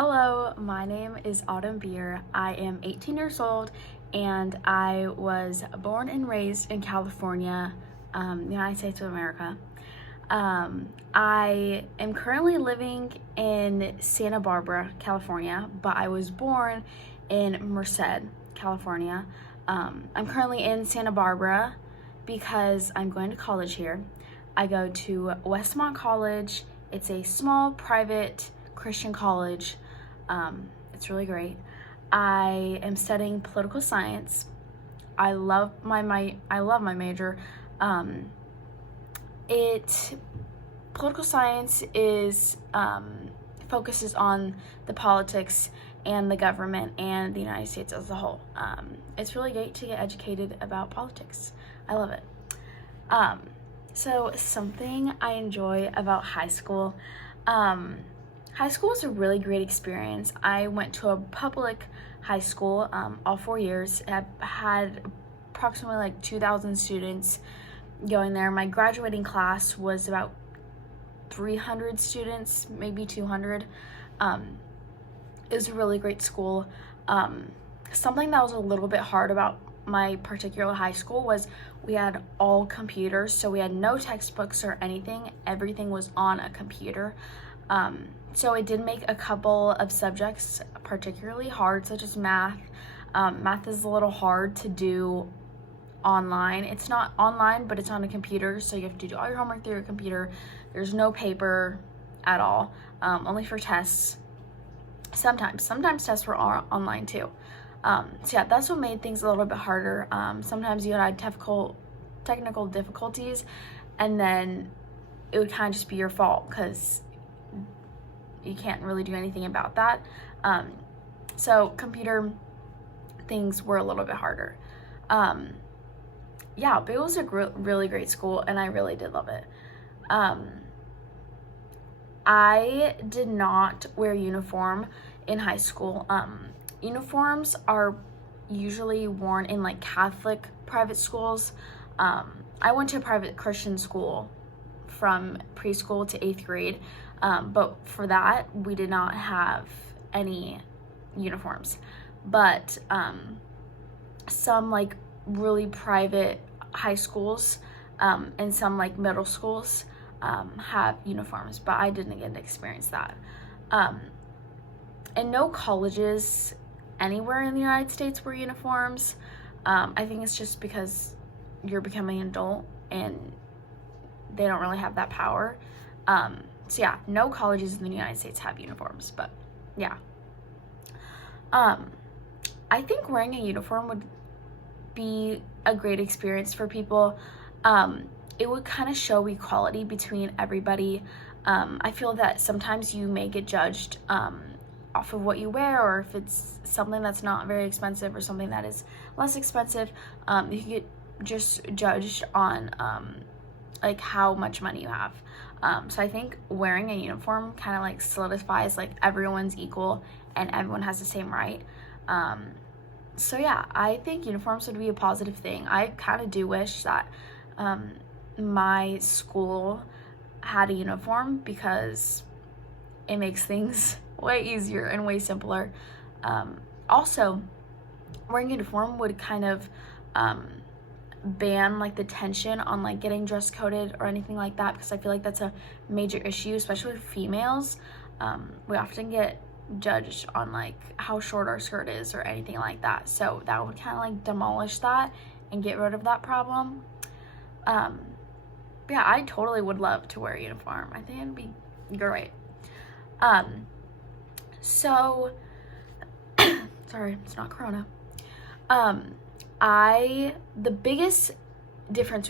Hello, my name is Autumn Bier. I am 18 years old and I was born and raised in California, United States of America. I am currently living in Santa Barbara, California, but I was born in Merced, California. I'm currently in Santa Barbara because I'm going to college here. I go to Westmont College. It's a small private Christian college. It's really great. I am studying political science. I love my major. Political science is focuses on the politics and the government and the United States as a whole. It's really great to get educated about politics. I love it. So something I enjoy about high school. High school was a really great experience. I went to a public high school all 4 years. I had approximately like 2,000 students going there. My graduating class was about 300 students, maybe 200. It was a really great school. Something that was a little bit hard about my particular high school was we had all computers, so we had no textbooks or anything. Everything was on a computer. So it did make a couple of subjects particularly hard, such as math. Math is a little hard to do online. It's not online, but it's on a computer, so you have to do all your homework through your computer. There's no paper at all, only for tests. Sometimes tests were online too. So yeah, that's what made things a little bit harder. Sometimes you had technical difficulties, and then it would kind of just be your fault because you can't really do anything about that. So computer things were a little bit harder. Yeah, but it was a really great school, and I really did love it. I did not wear uniform in high school. Uniforms are usually worn in like Catholic private schools. I went to a private Christian school from preschool to 8th grade, but for that we did not have any uniforms. But some like really private high schools and some like middle schools have uniforms, but I didn't get to experience that. And no colleges anywhere in the United States wear uniforms. I think it's just because you're becoming an adult and they don't really have that power. So yeah, no colleges in the United States have uniforms, but yeah. I think wearing a uniform would be a great experience for people. It would kind of show equality between everybody. I feel that sometimes you may get judged off of what you wear, or if it's something that's not very expensive or something that is less expensive, you get just judged on like how much money you have. So I think wearing a uniform kind of like solidifies like everyone's equal and everyone has the same right. So yeah, I think uniforms would be a positive thing. I kind of do wish that my school had a uniform because it makes things way easier and way simpler. Also, wearing a uniform would kind of ban like the tension on like getting dress coded or anything like that, because I feel like that's a major issue, especially with females. We often get judged on like how short our skirt is or anything like that, so that would kind of like demolish that and get rid of that problem. Yeah, I totally would love to wear a uniform. I think it'd be great. So sorry, it's not Corona. The biggest difference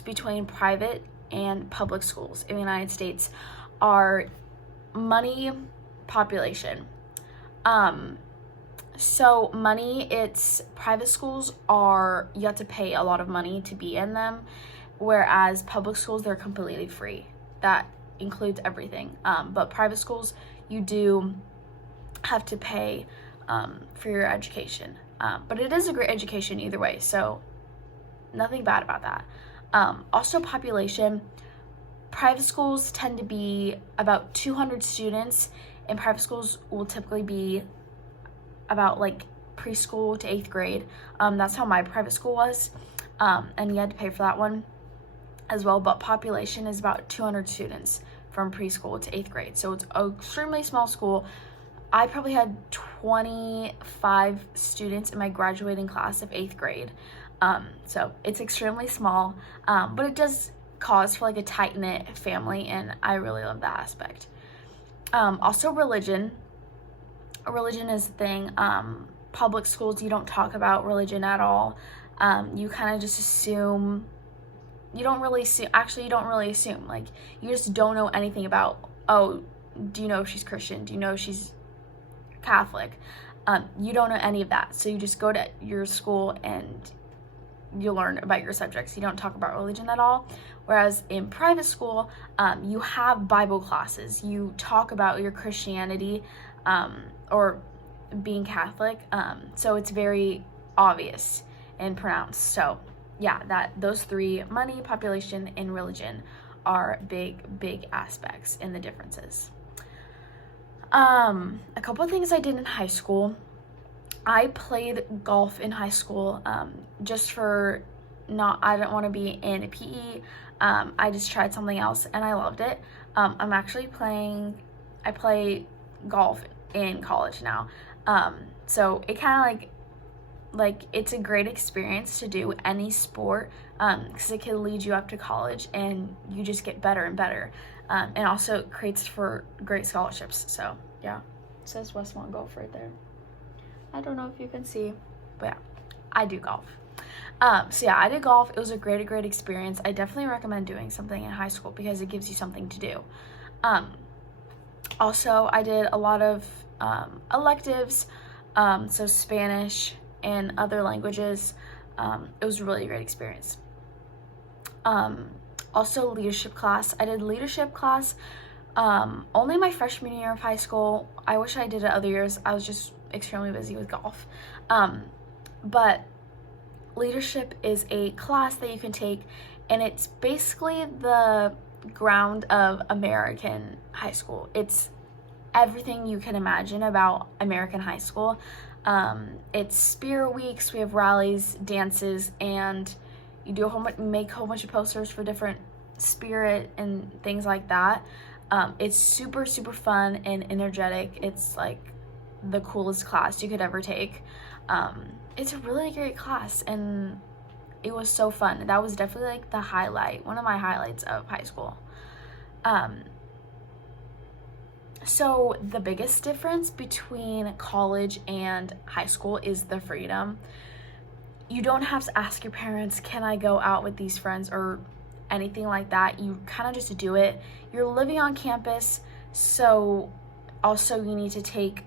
between private and public schools in the United States are money, population. So money, it's private schools you have to pay a lot of money to be in them, whereas public schools, they're completely free. That includes everything. But private schools, you do have to pay for your education. But it is a great education either way, so nothing bad about that. Also, population. Private schools tend to be about 200 students, and private schools will typically be about like preschool to 8th grade. That's how my private school was, and you had to pay for that one as well, but population is about 200 students from preschool to 8th grade, so it's an extremely small school. I probably had 25 students in my graduating class of 8th grade, so it's extremely small, but it does cause for like a tight-knit family, and I really love that aspect. Also religion is a thing. Public schools, you don't talk about religion at all. You kind of just assume, you don't really assume, like, you just don't know anything about, oh, do you know if she's Christian? Do you know if she's Catholic? You don't know any of that, so you just go to your school and you learn about your subjects. You don't talk about religion at all. Whereas in private school, you have Bible classes. You talk about your Christianity, or being Catholic, so it's very obvious and pronounced. So yeah, those three, money, population, and religion, are big aspects in the differences. A couple of things I did in high school. I played golf in high school, just for I didn't want to be in a PE. I just tried something else and I loved it. I play golf in college now. So it kind of like it's a great experience to do any sport, because it can lead you up to college and you just get better and better. And also it creates for great scholarships. So yeah, it says Westmont Golf right there. I don't know if you can see, but yeah, I do golf. So yeah, I did golf. It was a great experience. I definitely recommend doing something in high school because it gives you something to do. Also, I did a lot of electives, so Spanish and other languages. It was a really great experience. Also, leadership class. I did leadership class only my freshman year of high school. I wish I did it other years. I was just extremely busy with golf. But leadership is a class that you can take, and it's basically the ground of American high school. It's everything you can imagine about American high school. It's spirit weeks, we have rallies, dances, and you do make a whole bunch of posters for different spirit and things like that. It's super fun and energetic. It's like the coolest class you could ever take. It's a really great class, and it was so fun. That was definitely like one of my highlights of high school. So the biggest difference between college and high school is the freedom. You don't have to ask your parents, can I go out with these friends, or anything like that. You kind of just do it. You're living on campus, so also you need to take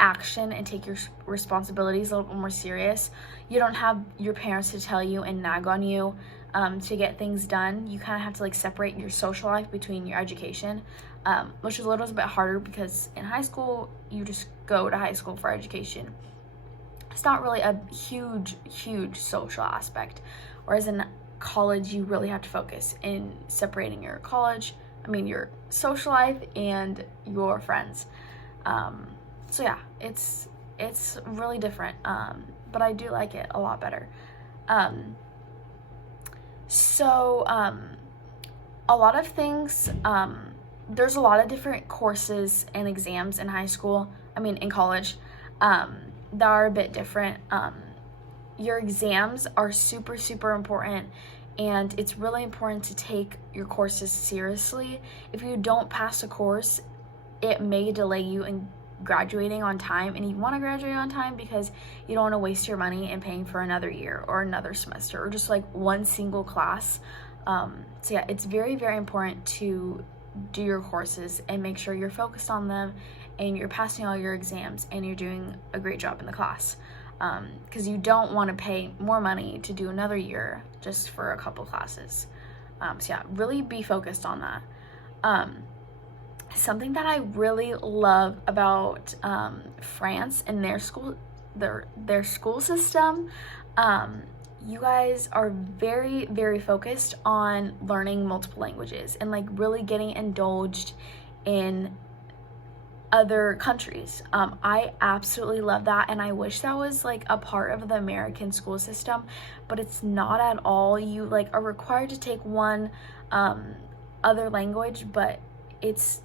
action and take your responsibilities a little bit more serious. You don't have your parents to tell you and nag on you to get things done. You kind of have to like separate your social life between your education, which is a little bit harder because in high school you just go to high school for education. It's not really a huge social aspect, whereas in college you really have to focus in separating your social life and your friends. So yeah, it's really different, but I do like it a lot better. A lot of things, there's a lot of different courses and exams in in college, that are a bit different. Your exams are super important, and it's really important to take your courses seriously. If you don't pass a course, it may delay you in graduating on time, and you want to graduate on time because you don't want to waste your money in paying for another year or another semester or just like one single class. So yeah, it's very important to do your courses and make sure you're focused on them and you're passing all your exams and you're doing a great job in the class, because you don't want to pay more money to do another year just for a couple classes. So yeah, really be focused on that. Something that I really love about France and their school system, you guys are very focused on learning multiple languages and like really getting indulged in other countries. I absolutely love that, and I wish that was like a part of the American school system, but it's not at all. You like are required to take one other language, but it's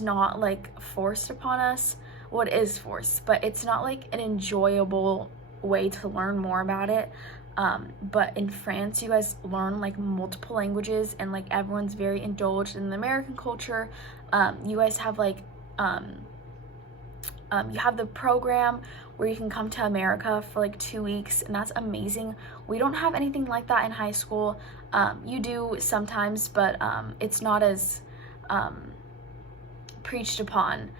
not like forced upon us. Well, it is forced, but it's not like an enjoyable way to learn more about it. But in France, you guys learn like multiple languages, and like everyone's very indulged in the American culture. You guys have like you have the program where you can come to America for like 2 weeks, and that's amazing. We don't have anything like that in high school. You do sometimes, but it's not as preached upon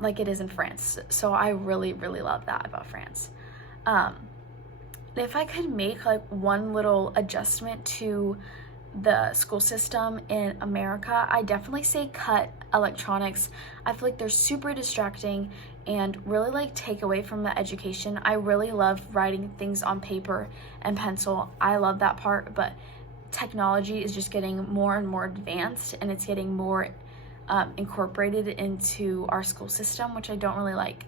like it is in France. So I really, really love that about France. If I could make like one little adjustment to the school system in America, I definitely say cut electronics. I feel like they're super distracting and really like take away from the education. I really love writing things on paper and pencil. I love that part, but technology is just getting more and more advanced, and it's getting more incorporated into our school system, which I don't really like.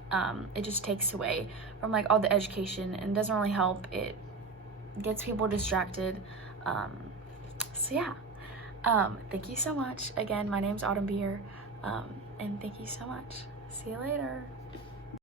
It just takes away from like all the education and doesn't really help. It gets people distracted. So yeah, thank you so much. Again, my name's Autumn Bier, and thank you so much. See you later.